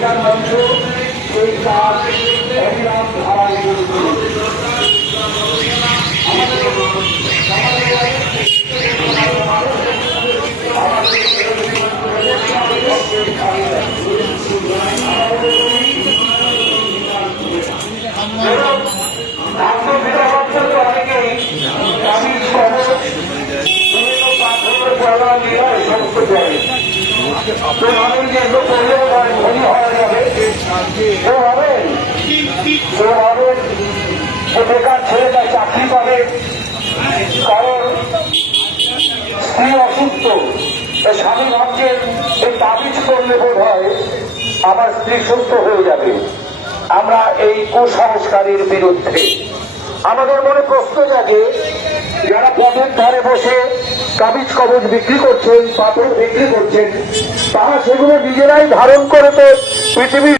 বিজ্ঞান মঞ্চ এই কাজ অবিরাম ধারায় বেকার ছেলেটা চাকরি পাবে, কারণ স্ত্রী অসুস্থ, স্বামী ভাবছেন এই তাবিজ করলে বোধ হয় আমার স্ত্রী সুস্থ হয়ে যাবে। আমরা এই কুসংস্কারের বিরুদ্ধে। আমাদের মনে প্রশ্ন জাগে, যারা পথের ধারে বসে তাবিজ কবজ বিক্রি করছেন, পাথর বিক্রি করছেন, তারা সেগুলো নিজেরাই ধারণ করে তো পৃথিবীর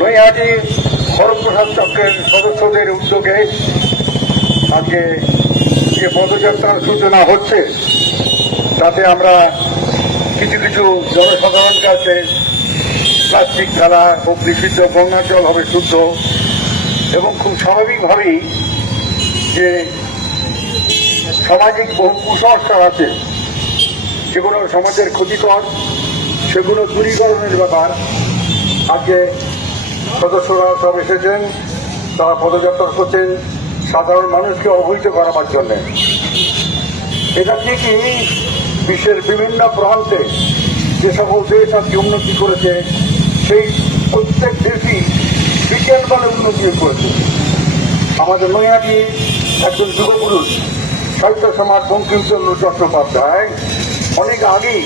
নৈহাটি হরপ্রসাদ চক্রের সদস্যদের উদ্যোগে আজকে যে পদযাত্রার সূচনা হচ্ছে, তাতে আমরা কিছু কিছু জনসাধারণ কাছে প্লাস্টিক খেলা ও বিশুদ্ধ গঙ্গার জল হবে শুদ্ধ, এবং খুব স্বাভাবিকভাবেই যে সামাজিক বহু কুসংস্কার আছে যেগুলো সমাজের ক্ষতিকর, সেগুলো দূরীকরণের ব্যাপার আজকে সদস্যরা সব এসেছেন। তারা পদযাত্রা করছেন সাধারণ মানুষকে অবহিত করাবার জন্য। এটা ঠিকই বিশ্বের বিভিন্ন প্রান্তে যে সকল দেশ আজকে উন্নতি করেছে, সেই প্রত্যেক দেশই বিজ্ঞান বলে উন্নতি করেছে। আমাদের নৈহাটি একজন যুগপুরুষ সাহিত্য সমাজ বঙ্কিমচন্দ্র চট্টোপাধ্যায় অনেক আগেই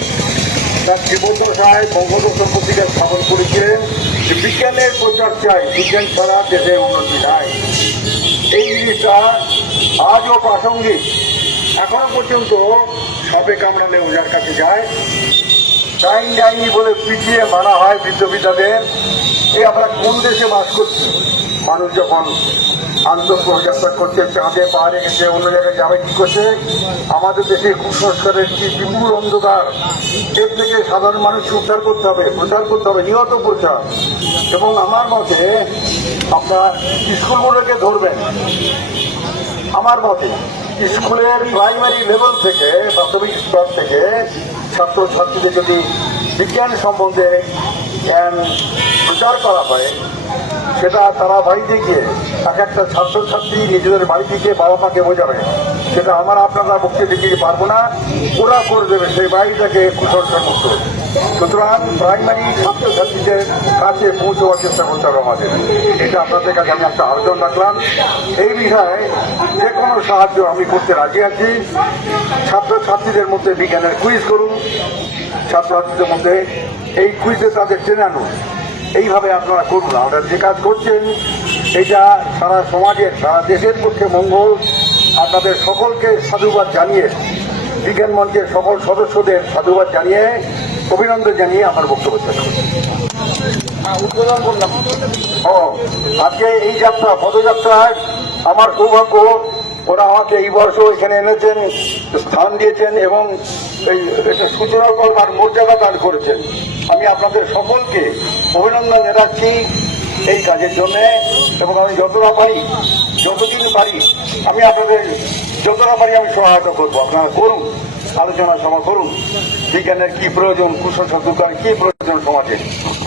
তার জীবদ্দশায় বঙ্গদর্শন পত্রিকা স্থাপন করেছিলেন যে বিজ্ঞানের প্রচার চাই, বিজ্ঞান ছাড়া দেশের উন্নতি নাই। এই জিনিসটা আজও প্রাসঙ্গিক। এখনো পর্যন্ত সবে কামড়ালে ওজার কাছে যায়, ডাইন ডাইনি বলে পিছিয়ে মারা হয় বৃদ্ধবিদ্যাদের। এই আমরা কোন দেশে বাস করছি? মানুষ যখন আন্তঃযাত্রা করছে, চাঁদে পা রেখেছে, অন্য জায়গায় যাবে কি করছে? আমাদের দেশে কুসংস্কারের কি বিপুল অন্ধকার, এর থেকে সাধারণ মানুষকে উদ্ধার করতে হবে, প্রচার করতে হবে, নিয়ত প্রচার। এবং আমার মতে আপনার স্কুলগুলোকে ধরবেন। আমার মতে স্কুলের প্রাইমারি লেভেল থেকে, প্রাথমিক স্তর থেকে ছাত্রছাত্রীদের যদি বিজ্ঞান সম্বন্ধে জ্ঞান প্রচার করা হয়, সেটা তারা বাড়িতে গিয়ে এক একটা ছাত্রছাত্রী নিজেদের বাড়িতে গিয়ে বাবা মাকে বোঝাবে। সেটা আমরা আপনারা পক্ষে দেখিয়ে পারবো না, ওরা করে দেবে সেই বাড়িটাকে কুসংস্কার মুক্ত। সুতরাং প্রাইমারি ছাত্রছাত্রীদের কাছে পৌঁছাবার চেষ্টা করতে হবে আমাদের। এটা আপনাদের কাছে আমি একটা আবেদন রাখলাম। এই বিষয়ে যে কোনো সাহায্য আমি করতে রাজি আছি। ছাত্রছাত্রীদের মধ্যে বিজ্ঞানের কুইজ করুন, ছাত্রছাত্রীদের মধ্যে এই কুইজে তাদের টেনে আনুন। এইভাবে আপনারা করুন। আপনারা যে কাজ করছেন এটা সারা সমাজের, সারা দেশের পক্ষে মঙ্গল। আপনাদের সকলকে সাধুবাদ জানিয়ে, বিজ্ঞান মঞ্চের সকল সদস্যদের সাধুবাদ জানিয়ে, অভিনন্দন জানিয়ে আমার বক্তব্য শেষ করছি। উদ্বোধন করলাম। আজকে এই যাত্রা, পদযাত্রায় আমার সৌভাগ্য, ওরা আমাকে এই বর্ষ এখানে এনেছেন, স্থান দিয়েছেন এবং এই সূচনা করবার মর্যাদা দান করেছেন। আমি আপনাদের সকলকে অভিনন্দন জানাচ্ছি এই কাজের জন্যে। এবং আমি যতটা পারি, যতদিন পারি, আমি আপনাদের যতটা পারি আমি সহায়তা করবো। আপনারা করুন, আলোচনা সভা করুন, বিজ্ঞানের কি প্রয়োজন, কুসংস্কার দূর কি প্রয়োজন সমাজে,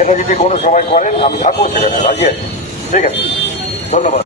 এটা যদি কোনো সময় করেন আমি থাকবো, সেখানে রাজি আছি। ঠিক আছে, ধন্যবাদ।